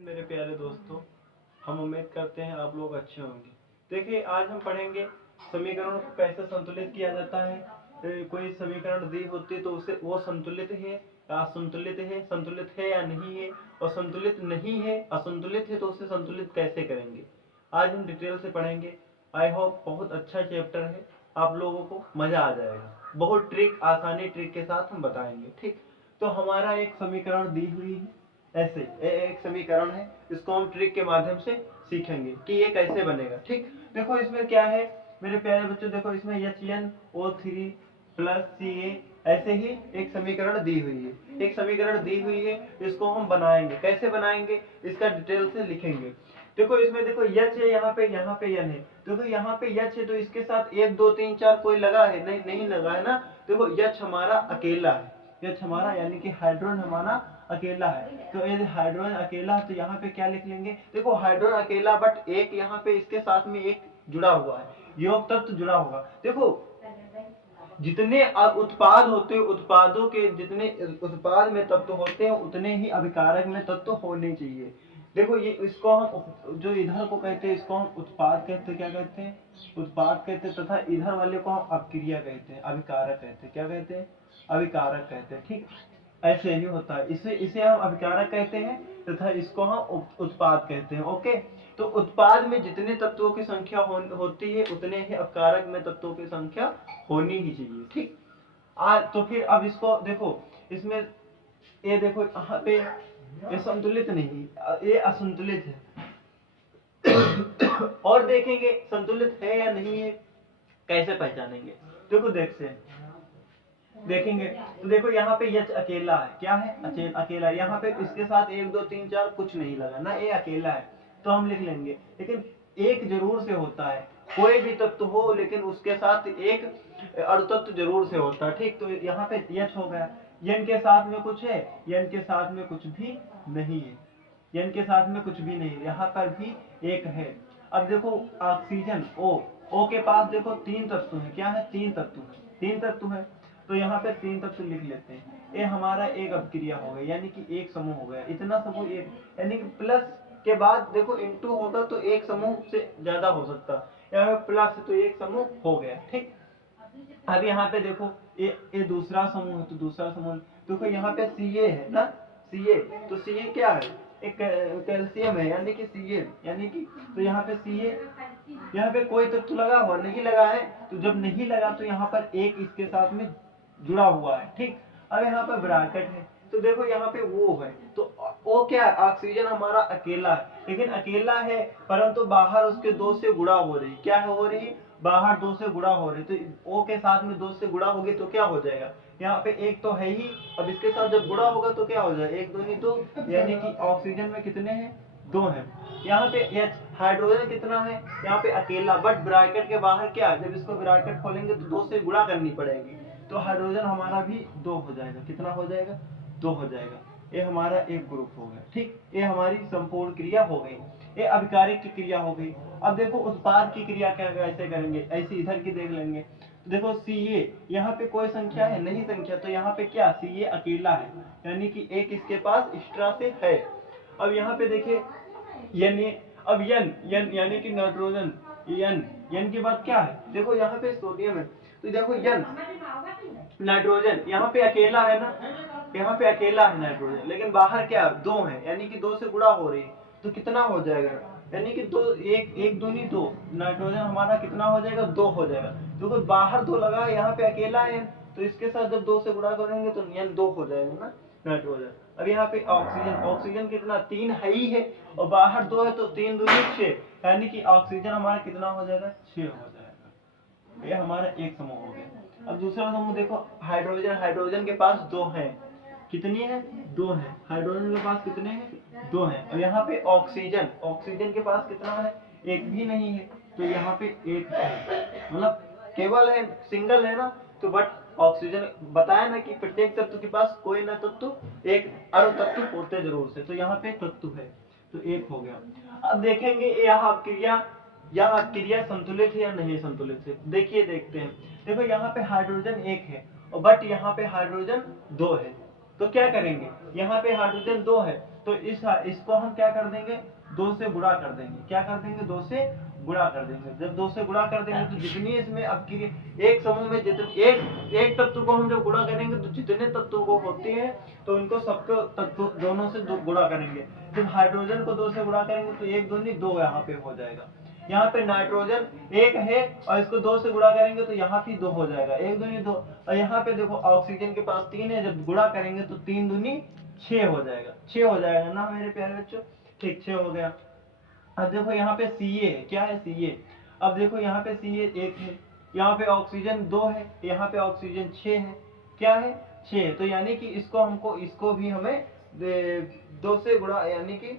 मेरे प्यारे दोस्तों, हम उम्मीद करते हैं आप लोग अच्छे होंगे। देखिए, आज हम पढ़ेंगे समीकरणों को कैसे संतुलित किया जाता है। कोई समीकरण दी होती है तो उसे वो संतुलित है या असंतुलित है, संतुलित है या नहीं है, और संतुलित नहीं है, असंतुलित है तो उसे संतुलित कैसे करेंगे, आज हम डिटेल से पढ़ेंगे। आई होप बहुत अच्छा चैप्टर है, आप लोगों को मजा आ जाएगा। बहुत ट्रिक, आसानी ट्रिक के साथ हम बताएंगे। ठीक, तो हमारा एक समीकरण दी हुई है, ऐसे एक समीकरण है, इसको हम ट्रिक के माध्यम से सीखेंगे कि ये कैसे बनेगा। ठीक, देखो इसमें क्या है मेरे प्यारे बच्चों, देखो इसमें HNO3 प्लस Ca ऐसे ही एक समीकरण दी हुई है, एक समीकरण दी हुई है, इसको हम बनाएंगे। कैसे बनाएंगे इसका डिटेल से लिखेंगे। देखो इसमें देखो H है, यहाँ पे N है। देखो यहाँ पे H है तो इसके साथ 1 2 3 4 कोई लगा है? नहीं लगा है ना। देखो H हमारा अकेला है, H हमारा यानी कि हाइड्रोजन हमारा अकेला है। तो यदि हाइड्रोजन अकेला है तो यहाँ पे क्या लिख लेंगे? देखो हाइड्रोजन अकेला, बट एक यहाँ पे इसके साथ में एक जुड़ा हुआ है, योग तत्व जुड़ा हुआ। देखो जितने उत्पाद होते हैं, उत्पादों के जितने उत्पाद में तत्व होते हैं उतने ही अभिकारक में तत्व होने चाहिए। देखो ये इसको हम जो इधर को कहते हैं इसको हम उत्पाद कहते हैं। क्या कहते हैं? उत्पाद कहते हैं। तथा इधर वाले को हम अपक्रिया कहते हैं, अभिकारक कहते हैं। क्या कहते हैं? अभिकारक कहते हैं। ठीक, ऐसे ही होता है। इसे हम अभिकारक कहते हैं तथा इसको हम उत्पाद कहते हैं। ओके, तो उत्पाद में जितने तत्वों की संख्या होती है उतने ही अपकारक में तत्वों की संख्या होनी ही चाहिए। ठीक, आज तो फिर अब इसको देखो, इसमें ये देखो यहाँ पे ये संतुलित नहीं, ये असंतुलित है। और देखेंगे संतुलित है या नहीं है, कैसे पहचानेंगे। देखो देखेंगे तो देखो यहाँ पे H अकेला है। क्या है? अकेला। यहाँ पे इसके साथ 1 2 3 4 कुछ नहीं लगा ना, ये अकेला है तो हम लिख लेंगे। लेकिन एक जरूर से होता है, कोई भी तत्व हो लेकिन उसके साथ एक अणुतत्व जरूर से होता है। ठीक, तो यहाँ पे H हो गया। N के साथ में कुछ है? N के साथ में कुछ भी नहीं है, N के साथ में कुछ भी नहीं है, यहाँ पर भी एक है। अब देखो ऑक्सीजन O के पास देखो 3 तत्व है। क्या है? 3 तत्व है, 3 तत्व है। तो यहाँ पे 3 तत्व लिख लेते हैं। ये हमारा एक अभिक्रिया हो गई, यानी कि एक समूह हो गया। इतना समूह एक, यानी कि प्लस के बाद देखो इनटू होगा तो एक समूह से ज्यादा हो सकता है, यहाँ पे प्लस तो एक समूह हो गया। ठीक, अब यहाँ पे देखो ये दूसरा समूह है तो दूसरा समूह देखो, यहाँ पे Ca है ना, Ca, तो Ca क्या है? एक कैल्शियम है, यानी कि Ca, यानी कि तो यहाँ पे Ca, यहाँ पे कोई तत्व लगा हुआ नहीं लगा है, तो जब नहीं लगा तो यहाँ पर एक इसके साथ में जुड़ा हुआ है। ठीक, अब यहाँ पर ब्रैकेट है तो देखो यहाँ पे वो है, तो O क्या है? ऑक्सीजन हमारा अकेला है, लेकिन अकेला है परंतु बाहर उसके 2 से गुणा हो रही। क्या हो रही? बाहर 2 से गुणा हो रही। तो O के साथ में 2 से गुणा होगी तो क्या हो जाएगा? यहाँ पे एक तो है ही, अब इसके साथ जब गुणा होगा तो क्या हो जाएगा? 1 2 2, यानी कि ऑक्सीजन में कितने हैं? 2 हैं। यहाँ पे H हाइड्रोजन कितना है? यहाँ पे अकेला, बट ब्रैकेट के बाहर क्या, जब इसको ब्रैकेट खोलेंगे तो 2 से गुणा करनी पड़ेगी, तो हाइड्रोजन हमारा भी 2 हो जाएगा। कितना हो जाएगा? 2 हो जाएगा। ये हमारा एक ग्रुप हो गया। ठीक, ये हमारी संपूर्ण क्रिया हो गई, ये अभिकारिक की क्रिया हो गई। अब देखो उत्पाद की क्रिया क्या कैसे करेंगे, ऐसे इधर की देख लेंगे। तो देखो Ca, यहाँ पे कोई संख्या है? नहीं संख्या, तो यहाँ पे क्या? Ca अकेला है, यानी कि एक इसके पास एक्स्ट्रा से है। अब यहाँ पे देखिए अब N यानी कि नाइट्रोजन, N के बाद क्या है? देखो यहाँ पे सोडियम है, तो देखो N नाइट्रोजन यहाँ पे अकेला है ना, यहाँ पे अकेला है नाइट्रोजन, लेकिन बाहर क्या? 2 है, यानी कि 2 से गुणा हो रही है, तो कितना हो जाएगा? यानी कि 2 1 दूनी 2, नाइट्रोजन हमारा कितना हो जाएगा? 2 हो जाएगा। देखो तो बाहर 2 लगा है, यहाँ पे अकेला है, तो इसके साथ जब 2 से गुणा करेंगे तो N 2 हो जाएगा ना नाइट्रोजन। अब यहाँ पे ऑक्सीजन कितना? 3 है ही है, और बाहर 2 है, तो 3 दूनी 6, यानी कि ऑक्सीजन हमारा कितना हो जाएगा? 6 हो जाएगा। ये हमारा एक समूह हो गया। अब दूसरा समूह देखो, हाइड्रोजन के पास 2 है। कितनी है? 2 है। हाइड्रोजन के पास कितने हैं? 2 है। और यहाँ पे ऑक्सीजन के पास कितना है? एक भी नहीं है, तो यहाँ पे एक है, मतलब केवल है, सिंगल है ना। तो बट ऑक्सीजन बताया ना कि प्रत्येक तत्व के पास कोई ना तत्व एक अणु तत्व होते जरूर से, तो यहाँ पे तत्व है, तो एक हो गया। अब देखेंगे यहाँ क्रिया संतुलित है या नहीं संतुलित है। देखिए देखते हैं। देखो यहाँ पे हाइड्रोजन 1 है, और बट यहाँ पे हाइड्रोजन 2 है, तो क्या करेंगे? यहाँ पे हाइड्रोजन 2 है तो इसको हम क्या कर देंगे, 2 से गुणा कर देंगे। क्या कर देंगे, 2 से गुणा कर देंगे। जब 2 से गुणा कर देंगे तो जितनी इसमें अपक्रिया एक समूह में जितने एक तत्व को हम जब गुणा करेंगे तो जितने तत्वों को होती है तो उनको सबको तत्व दोनों से गुणा करेंगे। जब हाइड्रोजन को 2 से गुणा करेंगे तो 1 दूनी 2 यहाँ पे हो जाएगा। यहाँ पे नाइट्रोजन 1 है और इसको 2 से गुणा करेंगे तो यहाँ भी 2 हो जाएगा, 1 दूनी 2। और यहाँ पे देखो ऑक्सीजन के पास 3 है, जब गुणा करेंगे तो 3 दूनी 6 हो जाएगा, 6 हो जाएगा ना मेरे प्यारे बच्चों। ठीक, 6 हो गया। अब देखो यहाँ पे Ca है, क्या है Ca। अब देखो यहाँ पे Ca 1 है, यहाँ पे ऑक्सीजन 2 है, यहाँ पे ऑक्सीजन 6 है, क्या है 6 है। तो यानी कि इसको भी हमें 2 से गुणा, यानी कि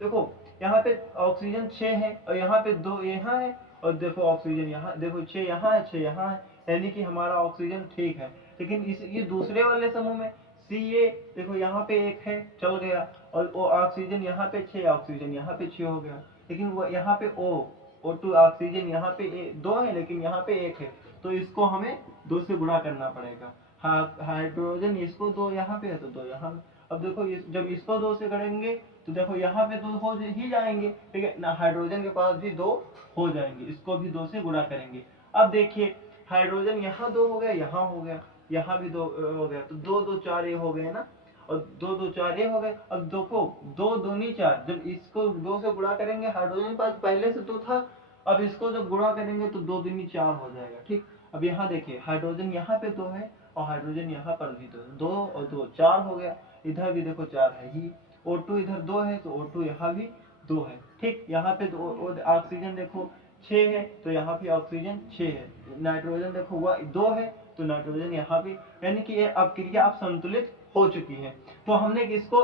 देखो यहाँ पे ऑक्सीजन 6 है और यहाँ पे 2 यहाँ है और देखो ऑक्सीजन यहाँ, देखो 6 यहाँ है 6 यहाँ है, यानी कि हमारा ऑक्सीजन ठीक है। लेकिन ये दूसरे वाले समूह में Ca देखो यहाँ पे 1 है, चल गया, और वो ऑक्सीजन यहाँ पे 6, ऑक्सीजन यहाँ पे 6 हो गया। लेकिन वो यहाँ पे O2 ऑक्सीजन यहाँ पे 2 है लेकिन यहाँ पे 1 है, तो इसको हमें 2 से गुणा करना पड़ेगा। हाइड्रोजन इसको 2 यहाँ पे है तो 2 यहाँ। अब देखो जब इसको 2 से करेंगे तो देखो यहाँ पे 2 हो ही जाएंगे, ठीक है ना, हाइड्रोजन के पास भी 2 हो जाएंगे, इसको भी 2 से गुणा करेंगे। अब देखिए हाइड्रोजन यहाँ 2 हो गया, यहाँ हो गया, यहाँ भी 2 हो गया, तो 2 2 4 ये हो गए ना, और 2 2 4 ये हो गए। अब देखो 2 दूनी 4, जब इसको 2 से गुणा करेंगे, हाइड्रोजन के पास पहले से 2 था, अब इसको जब गुणा करेंगे तो 2 दूनी 4 हो जाएगा। ठीक, अब यहाँ देखिए हाइड्रोजन यहाँ पे 2 है और हाइड्रोजन यहाँ पर भी 2 और 2 4 हो गया, इधर भी देखो 4 है ही, O2 इधर 2 है तो O2 यहाँ भी 2 है। ठीक, यहाँ पे ऑक्सीजन देखो 6 है तो यहाँ भी ऑक्सीजन 6 है, नाइट्रोजन देखो वह 2 है तो नाइट्रोजन यहाँ भी, यानी कि ये अपक्रिया अब संतुलित हो चुकी है। तो हमने इसको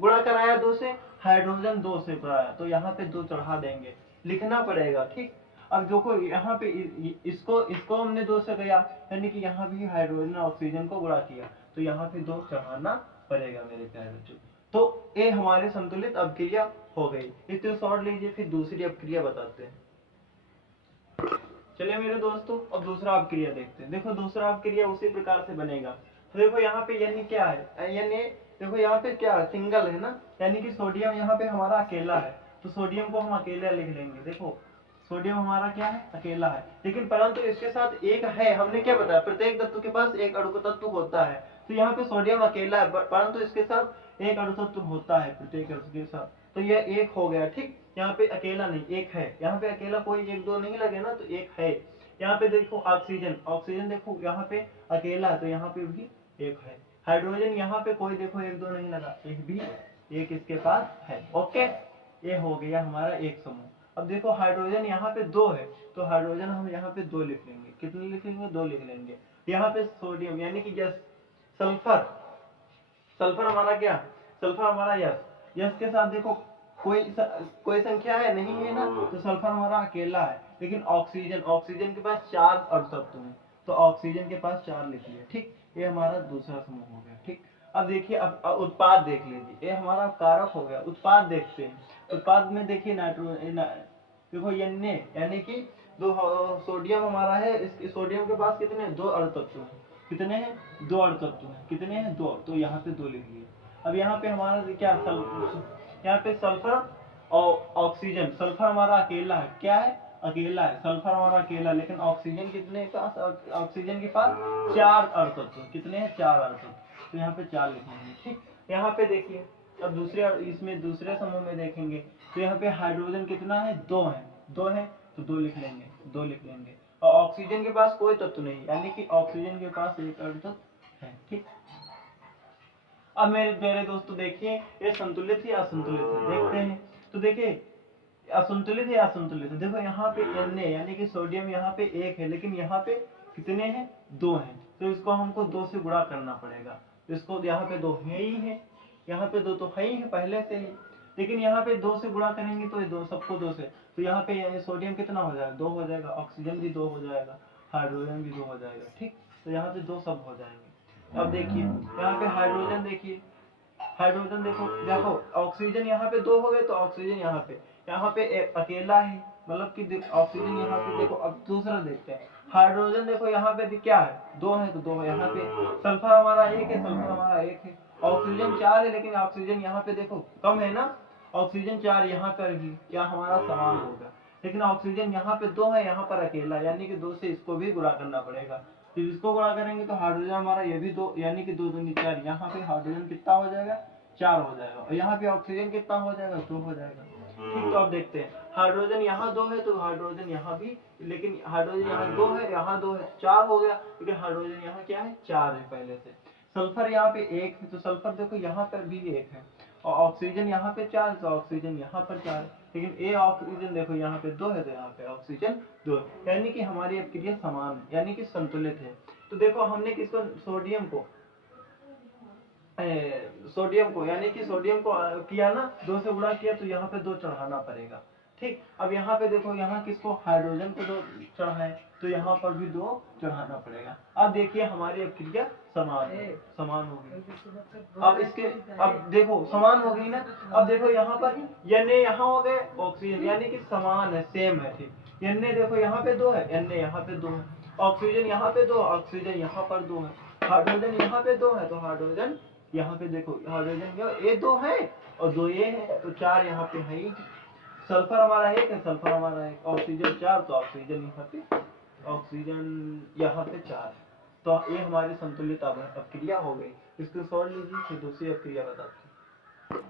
गुणा कराया 2 से, हाइड्रोजन 2 से कराया, तो यहाँ पे 2 चढ़ा देंगे, लिखना पड़ेगा। ठीक, अब देखो यहाँ पे इसको हमने 2 से गया, यानी कि यहाँ भी हाइड्रोजन ऑक्सीजन को गुणा किया, तो यहाँ पे 2 चढ़ाना पड़ेगा मेरे प्यारे बच्चों। तो ये हमारे संतुलित अपक्रिया हो गई। इसको शॉर्ट लीजिए, फिर दूसरी अपक्रिया बताते हैं। चलिए मेरे दोस्तों अब दूसरा अपक्रिया देखते हैं। देखो दूसरा अपक्रिया उसी प्रकार से बनेगा। तो देखो यहाँ पे यानी क्या है, यानी देखो यहाँ पे क्या है, सिंगल है ना, यानी कि सोडियम यहाँ पे हमारा अकेला है, तो सोडियम को हम अकेला लिख लेंगे। देखो सोडियम हमारा क्या है, अकेला है, लेकिन परंतु इसके साथ एक है, हमने क्या बताया, प्रत्येक तत्व के पास एक अणु तत्व होता है। तो यहाँ पे सोडियम अकेला है परंतु इसके साथ एक अणु तत्व होता है प्रत्येक के साथ, तो यह एक हो गया। ठीक, यहाँ पे अकेला नहीं, एक है, यहाँ पे अकेला कोई 1 2 नहीं लगे ना, तो एक है। यहाँ पे देखो ऑक्सीजन देखो यहाँ पे अकेला है तो यहाँ पे भी एक है। हाइड्रोजन यहाँ पे कोई देखो 1 2 नहीं लगा, एक भी एक इसके पास है। ओके, ये हो गया हमारा एक समूह। अब देखो हाइड्रोजन यहाँ पे 2 है तो हाइड्रोजन हम यहाँ पे 2 लिख लेंगे, कितने लिख लेंगे, 2 लिख लेंगे। यहाँ पे सोडियम यानी कि यस, सल्फर हमारा क्या, सल्फर हमारा यस के साथ देखो कोई संख्या है नहीं है ना, तो सल्फर हमारा अकेला है। लेकिन ऑक्सीजन के पास 4 अणु तत्व हैं, तो ऑक्सीजन के पास 4 लिख लिया। ठीक, ये हमारा दूसरा समूह हो गया। ठीक, अब देखिए अब उत्पाद देख लीजिए, ये हमारा कारक हो गया। उत्पाद देखते हैं, उत्पाद में देखिए देखो यानी कि 2 सोडियम हमारा है, इस सोडियम के पास कितने 2 अणु तत्व हैं, कितने हैं 2 अणु तत्व हैं, कितने हैं 2, तो यहाँ पे 2 लिख लिए। अब यहाँ पे हमारा क्या, यहाँ पे सल्फर और ऑक्सीजन, सल्फर हमारा अकेला है, क्या है अकेला है, सल्फर हमारा अकेला, लेकिन ऑक्सीजन कितने पास, ऑक्सीजन के पास 4 अणु तत्व, कितने हैं 4 अणु तत्व, तो यहाँ पे 4 लिखेंगे। ठीक, यहाँ पे देखिए अब दूसरे समूह में देखेंगे तो यहाँ पे हाइड्रोजन कितना है 2 है, 2 है तो 2 लिख लेंगे, 2 लिख लेंगे। और ऑक्सीजन के पास कोई तत्व नहीं, यानी कि ऑक्सीजन के पास एक अणु तत्व है। ठीक, अब मेरे प्यारे दोस्तों देखिए ये संतुलित है असंतुलित है, देखते हैं। तो देखिए असंतुलित है असंतुलित है, देखो यहाँ पे Na यानी कि सोडियम यहाँ पे 1 है, लेकिन यहाँ पे कितने हैं 2 हैं, तो इसको हमको 2 से गुणा करना पड़ेगा। इसको यहाँ पे 2 है ही है, यहाँ पे 2 तो है ही है पहले से ही, लेकिन यहाँ पे 2 से गुणा करेंगे तो 2 सबको 2 से, तो यहाँ पे यानी सोडियम कितना हो जाएगा 2 हो जाएगा, ऑक्सीजन भी 2 हो जाएगा, हाइड्रोजन भी 2 हो जाएगा। ठीक, तो यहाँ पे 2 सब हो जाएंगे। अब देखिए यहाँ पे हाइड्रोजन देखिए, हाइड्रोजन देखो ऑक्सीजन यहाँ पे 2 हो गए तो ऑक्सीजन यहाँ पे अकेला है, मतलब कि ऑक्सीजन यहाँ पे देखो। अब दूसरा देखते हैं, हाइड्रोजन देखो यहाँ पे क्या है 2 है तो 2 है, यहाँ पे सल्फर हमारा 1 है, सल्फर हमारा 1 है, ऑक्सीजन 4 है, लेकिन ऑक्सीजन यहाँ पे देखो कम है ना, ऑक्सीजन 4 यहाँ पर भी क्या हमारा समान होगा, लेकिन ऑक्सीजन यहाँ पे 2 है, यहाँ पर अकेला, यानी कि 2 से इसको भी गुणा करना पड़ेगा। तो इसको गुणा करेंगे तो हाइड्रोजन हमारा ये भी 2, यानी कि 2 दूनी 4, यहाँ पे हाइड्रोजन कितना हो जाएगा, 4 हो जाएगा, और यहाँ पे ऑक्सीजन कितना हो जाएगा, 2 हो जाएगा। ठीक, तो अब देखते हैं हाइड्रोजन यहाँ 2 है तो हाइड्रोजन यहाँ भी, लेकिन हाइड्रोजन यहाँ 2 है, यहाँ 2 है, 4 हो गया, लेकिन हाइड्रोजन यहाँ क्या है, 4 है पहले से। सल्फर यहाँ पे 1 है, तो सल्फर देखो यहाँ पर भी 1 है, और ऑक्सीजन यहाँ पे 4, तो ऑक्सीजन यहाँ पर 4 है, लेकिन ये ऑक्सीजन देखो यहाँ पे 2 है, तो यहाँ पे ऑक्सीजन 2 है, यानी कि हमारी अभिक्रिया समान है, यानी कि संतुलित है। तो देखो हमने किसको, सोडियम को यानी कि सोडियम को किया ना, 2 से गुणा किया, तो यहाँ पे 2 चढ़ाना पड़ेगा। ठीक, अब यहाँ पे देखो, यहाँ किसको, हाइड्रोजन को 2 चढ़ा है, तो यहाँ पर भी 2 चढ़ाना पड़ेगा। अब देखिए हमारी अभिक्रिया समान होगी। अब इसके, अब देखो समान हो गई ना, अब देखो यहाँ पर Na यहाँ हो गए ऑक्सीजन, यानी कि समान है, सेम है। ठीक, Na देखो यहाँ पे 2 है, Na यहाँ पे 2 है, ऑक्सीजन यहाँ पे 2, ऑक्सीजन यहाँ पर 2 है, हाइड्रोजन यहाँ पे 2 है, तो हाइड्रोजन यहाँ पे देखो, हाइड्रोजन ये 2 है और 2 ये है, तो 4 यहाँ पे है ही। सल्फर हमारा 1 है, सल्फर हमारा 1, ऑक्सीजन 4, तो ऑक्सीजन यहाँ पे 4, तो ये हमारी संतुलित अभिक्रिया हो गई। इसको सॉल्व लीजिए, फिर दूसरी अभिक्रिया बताते हैं।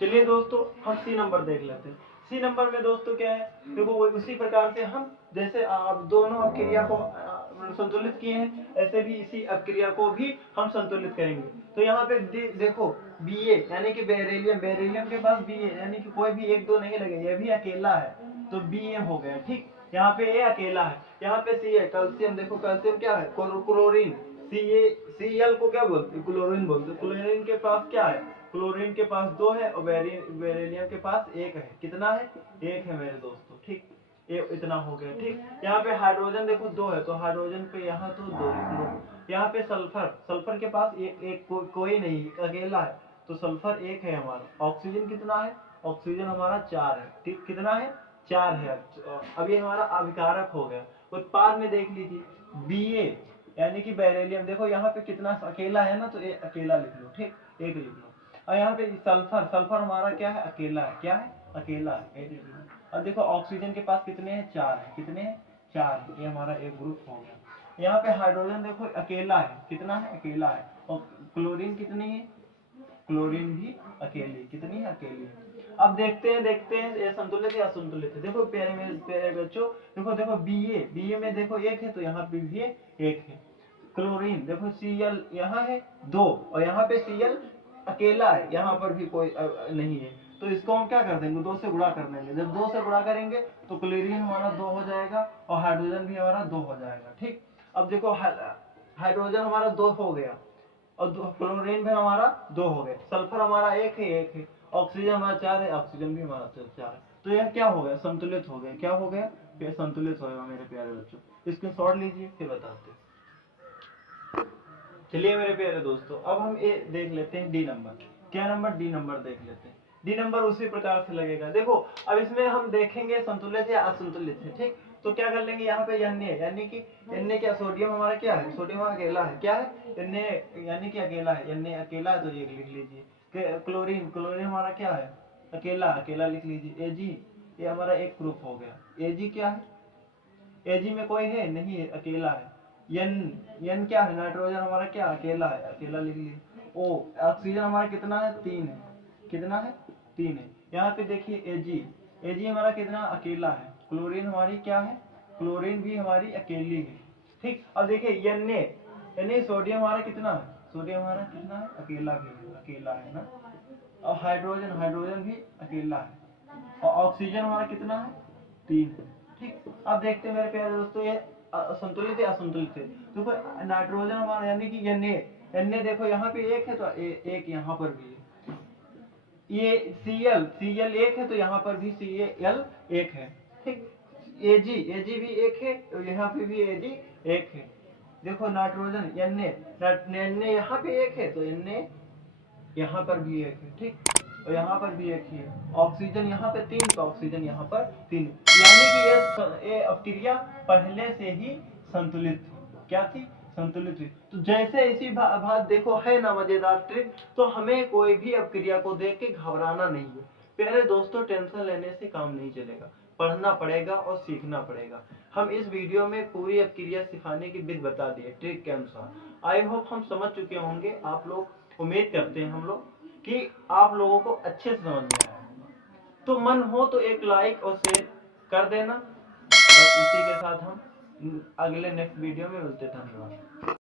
चलिए दोस्तों हम सी नंबर देख लेते हैं। सी नंबर में दोस्तों क्या है, देखो उसी प्रकार से हम जैसे आप दोनों अभिक्रिया को संतुलित किए हैं, ऐसे भी इसी अभिक्रिया को भी हम संतुलित करेंगे। तो यहाँ पे देखो Ba यानी कि बेरिलियम के पास Ba यानी कि कोई भी 1 2 नहीं लगेगा, ये भी अकेला है, तो Ba हो गया। ठीक, यहाँ पे ये अकेला है, यहाँ पे सी है, कैल्शियम देखो, कैल्शियम क्या है, क्लोरीन, Cl को क्या बोलते हैं, क्लोरीन बोलते हैं। क्लोरीन के पास क्या है, क्लोरीन के पास 2 है, और बेरिलियम के पास 1 है, कितना है, 1 है मेरे दोस्तों। ठीक, ये इतना हो गया। ठीक, यहाँ पे हाइड्रोजन देखो 2 है, तो हाइड्रोजन पे यहाँ तो 2 लिख लो। यहाँ पे सल्फर के पास कोई नहीं, अकेला है, तो सल्फर 1 है हमारा। ऑक्सीजन कितना है, ऑक्सीजन हमारा 4 है। ठीक, कितना है, 4 है। अब ये हमारा अभिकारक हो गया। उत्पाद में देख लीजिए, Ba यानी कि बेरिलियम देखो यहाँ पे कितना अकेला है ना, तो ये अकेला लिख लो। ठीक, 1 लिख लो। और यहाँ पे सल्फर हमारा क्या है, अकेला है, क्या है, अकेला है, 1 लिख लो। अब देखो ऑक्सीजन के पास कितने हैं, 4 है, कितने हैं, 4, ये हमारा एक ग्रुप हो गया। यहाँ पे हाइड्रोजन देखो अकेला है, कितना है, अकेला है, और क्लोरीन कितनी है, क्लोरीन भी अकेली, कितनी है, अकेली है। अब देखते हैं ये संतुलित है या असंतुलित है। देखो प्यारे बच्चों, देखो Ba में देखो 1 है, तो यहाँ पे भी 1 है। क्लोरीन देखो Cl यहाँ है 2, और यहाँ पे Cl अकेला है, यहाँ पर भी कोई नहीं है, तो इसको हम क्या कर देंगे, 2 से गुणा कर देंगे। जब 2 से गुणा करेंगे तो क्लोरीन हमारा 2 हो जाएगा, और हाइड्रोजन भी हमारा 2 हो जाएगा। ठीक, अब देखो हाइड्रोजन हमारा 2 हो गया, और क्लोरीन भी हमारा 2 हो गए, सल्फर हमारा 1 है, ऑक्सीजन हमारा 4 है, ऑक्सीजन भी हमारा 4 है, तो यह क्या हो गया, संतुलित हो गया। क्या हो गया, ये संतुलित हो गया मेरे प्यारे बच्चों। इसको शॉर्ट लीजिए, फिर बताते हैं। चलिए मेरे प्यारे दोस्तों, अब हम ये देख लेते हैं डी नंबर। क्या नंबर, डी नंबर देख लेते हैं। डी नंबर उसी प्रकार से लगेगा। देखो अब इसमें हम देखेंगे संतुलित या असंतुलित है। ठीक, तो क्या कर लेंगे, यहाँ पे Na यानी कि Na क्या, सोडियम हमारा क्या है, सोडियम अकेला है, क्या है, Na यानी कि अकेला है, Na अकेला है, तो ये लिख लीजिए। क्लोरीन हमारा क्या है, अकेला लिख लीजिए। Ag ये हमारा एक ग्रुप हो गया। Ag क्या है, Ag में कोई है नहीं है, अकेला है। N क्या है, नाइट्रोजन हमारा क्या, अकेला है, अकेला लिख लीजिए। O ऑक्सीजन हमारा कितना है, 3 है, कितना है, 3 है। यहाँ पे देखिए Ag हमारा कितना, अकेला है। क्लोरीन हमारी क्या है, क्लोरीन भी हमारी अकेली है। ठीक, अब देखिए Na सोडियम हमारा कितना है, सोडियम हमारा कितना है, अकेला भी है, अकेला है ना। और हाइड्रोजन भी अकेला है, और ऑक्सीजन हमारा कितना है, 3 है। ठीक, अब देखते हैं मेरे प्यारे दोस्तों, ये संतुलित है असंतुलित है। देखो नाइट्रोजन हमारा यानी कि Na देखो यहाँ पे 1 है, तो 1 यहाँ पर भी है। ये Cl 1 है, तो यहाँ पर भी Cl 1 है। ठीक, Ag भी 1 है, तो यहाँ पे भी Ag 1 है। देखो नाइट्रोजन Na यहाँ पे 1 है, तो Na यहाँ पर भी 1 है। ठीक, और यहाँ पर भी 1 ही है। ऑक्सीजन यहाँ पे 3, तो ऑक्सीजन यहाँ पर 3, यानी कि ये अभिक्रिया पहले से ही संतुलित थी। क्या थी, संतुलित हुई। तो जैसे इसी बात देखो है ना मजेदार ट्रिक। तो हमें कोई भी अपक्रिया को देख के घबराना नहीं है प्यारे दोस्तों। टेंशन लेने से काम नहीं चलेगा, पढ़ना पड़ेगा और सीखना पड़ेगा। हम इस वीडियो में पूरी अपक्रिया सिखाने की विधि बता दी है ट्रिक के अनुसार। आई होप हम समझ चुके होंगे आप लोग। उम्मीद करते हैं हम लोग कि आप लोगों को अच्छे से समझ में आया होगा। तो मन हो तो एक लाइक और शेयर कर देना। बस इसी के साथ हम अगले नेक्स्ट वीडियो में मिलते हैं। धन्यवाद।